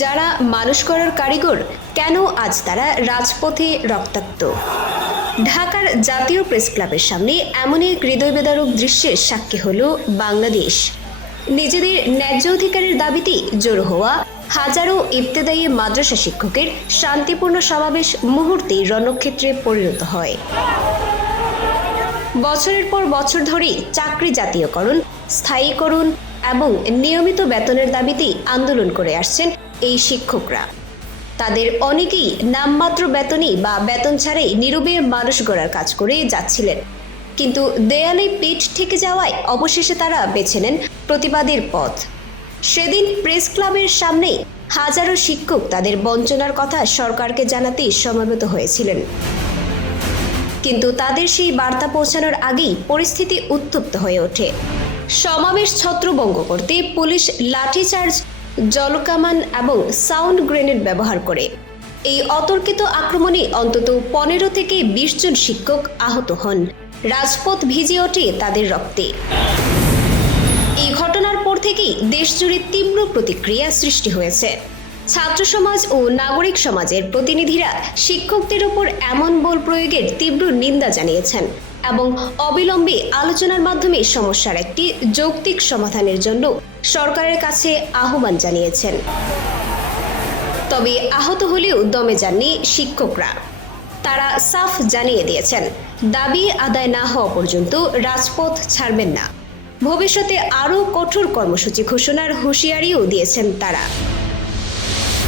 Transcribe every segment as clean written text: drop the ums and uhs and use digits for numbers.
যারা মানুষ করার কারিগর, কেন আজ তারা রাজপথে রক্তাক্ত? ঢাকার জাতীয় প্রেস ক্লাবের সামনে এমনই এক হৃদয়বেদারক দৃশ্যের সাক্ষী হলো বাংলাদেশ। নিজেদের ন্যায্য অধিকারের দাবিতে জড়ো হওয়া হাজারো ইবতেদায়ী মাদ্রাসা শিক্ষকের শান্তিপূর্ণ সমাবেশ মুহূর্তেই রণক্ষেত্রে পরিণত হয়। বছরের পর বছর ধরে চাকরি জাতীয়করণ, স্থায়ীকরণ এবং নিয়মিত বেতনের দাবিতে আন্দোলন করে আসছেন এই শিক্ষকরা। তাদের অনেকেই নামমাত্র বেতনে বা বেতন ছাড়াই নীরবে মানুষ গড়ার কাজ করে যাচ্ছিলেন, কিন্তু দেয়ালে পিঠ ঠেকে যাওয়ায় অবশেষে তারা বেছে নেন প্রতিবাদের পথ। সেদিন প্রেস ক্লাবের সামনে হাজারো শিক্ষক তাদের বঞ্চনার কথা সরকারকে জানাতে সমবেত হয়েছিলেন, কিন্তু তাদের সেই বার্তা পৌঁছানোর আগেই পরিস্থিতি উত্তপ্ত হয়ে ওঠে। সমাবেশ ছত্রভঙ্গ করতে পুলিশ লাঠিচার্জ, জলকামান এবং সাউন্ড গ্রেনেড ব্যবহার করে। এই অতর্কিত আক্রমণে অন্তত 15 থেকে 20 জন শিক্ষক আহত হন। রাজপথ ভিজে ওঠে তাদের রক্তে। এই ঘটনার পর থেকেই দেশজুড়ে তীব্র প্রতিক্রিয়া সৃষ্টি হয়েছে। ছাত্র সমাজ ও নাগরিক সমাজের প্রতিনিধিরা শিক্ষকদের উপর এমন বল প্রয়োগের তীব্র নিন্দা জানিয়েছেন এবং অবিলম্বে আলোচনার মাধ্যমে সমস্যার একটি যৌক্তিক সমাধানের জন্য সরকারের কাছে আহ্বান জানিয়েছেন। তবে আহত হলেও দমে যাননি শিক্ষকরা। তারা সাফ জানিয়ে দিয়েছেন, দাবি আদায় না হওয়া পর্যন্ত রাজপথ ছাড়বেন না। ভবিষ্যতে আরও কঠোর কর্মসূচি ঘোষণার হুঁশিয়ারিও দিয়েছেন তারা।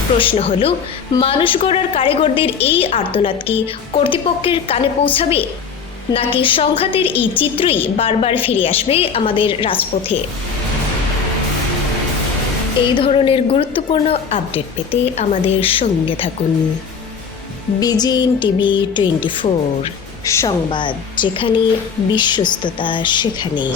প্রশ্ন হলো, মানুষ গড়ার কারিগরদের এই আর্তনাদ কি কর্তৃপক্ষের কানে পৌঁছাবে, নাকি সংঘাতের এই চিত্রই বারবার ফিরে আসবে আমাদের রাজপথে? এই ধরনের গুরুত্বপূর্ণ আপডেট পেতে আমাদের সঙ্গে থাকুন। বিজিএন টিভি 24 সংবাদ, যেখানে বিশ্বস্ততা সেখানে।